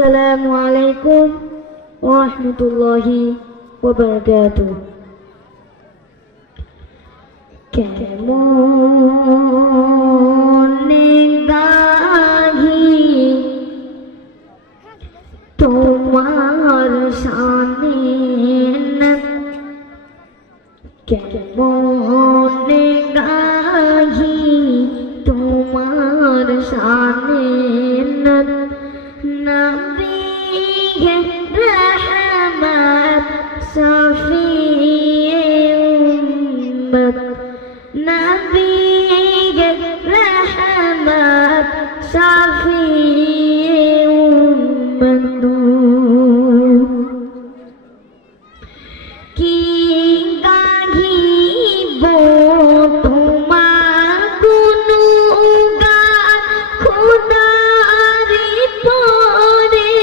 Assalamualaikum warahmatullahi wabarakatuh. কেমনে গাহি তোমার শানে, কেমনে গাহি তোমার শানে, নবী রহমত শফিয়ে উম্মত, নবী রহমত শফিয়ে উম্মত। কি গাহিব তোমার গুণগান খোদারি পরে,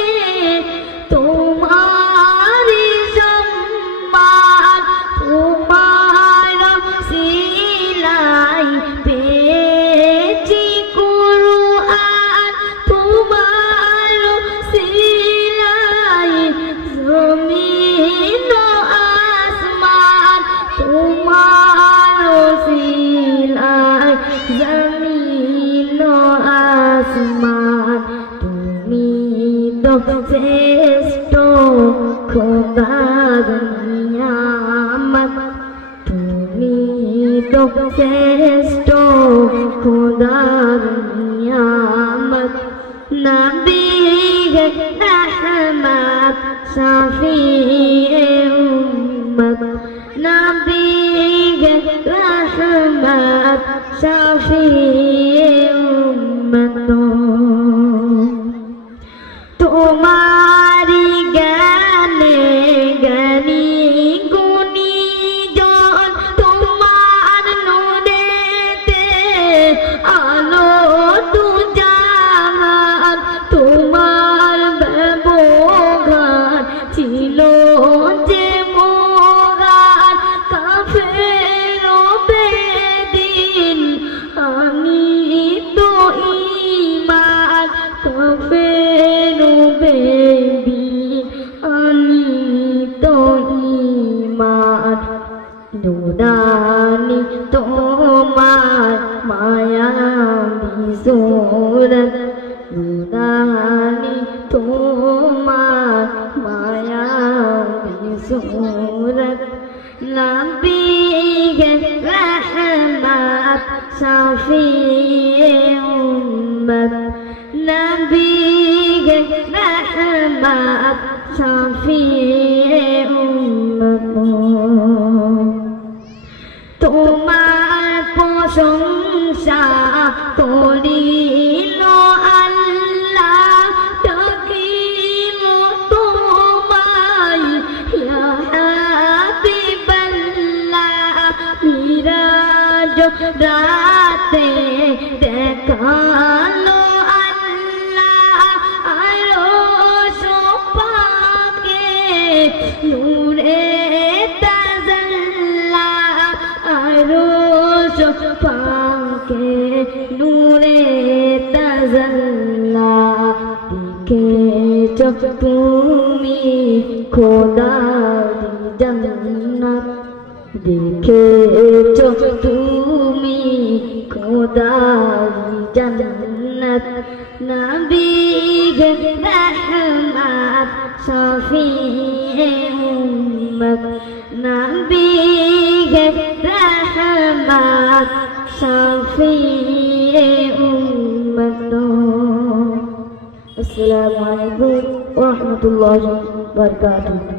তোমার সম্মান তোমার সিলাই পেয়েছি কুরআন, তোমার সিলাই জমিন আসমান, তোমার সিলাই জমিন আসমান। তুমি তো শ্রেষ্ঠ খোদার নিয়ামত, তুমি তো শ্রেষ্ঠ খোদার নিয়ামত। নবী রহমত শফিয়ে উম্মত, নবী রহমত শফিয়ে উম্মত। তোমারি জ্ঞানে জ্ঞানী গুণী জন, তোমার নূরেতে আলো দুজাহান, তোমার ব্যবহার ছিল যে মোগান, কাফের বেদিন আনিত ঈমান, কাফের বেদিন আনিত ঈমান। নুরানি তোমার মায়াবী সুরত, নুরানি তোমার মায়াবী সুরত। নবী রহমত শফিয়ে উম্মত, নবী রহমত শফিয়ে উম্মত। তোমার প্রশংসা করিল আল্লাহ, ডাকিল তোমায় ইয়া হাবিবাল্লাহ। মিরাজ রাতে দেখালো আল্লাহ আরশ পাকে নূরে তাজাল্লা, আরশ পাকে নূরে তাজাল্লা। দেখেছ তুমি খোদারি জান্নাত, দেখেছ তুমি খোদারি জান্নাত। নবী রহমত শফিয়ে উম্মত, নবী রহমত শফিয়ে উম্মত। আসসালামু আলাইকুম ওয়া রাহমাতুল্লাহি ওয়া বারাকাতুহু।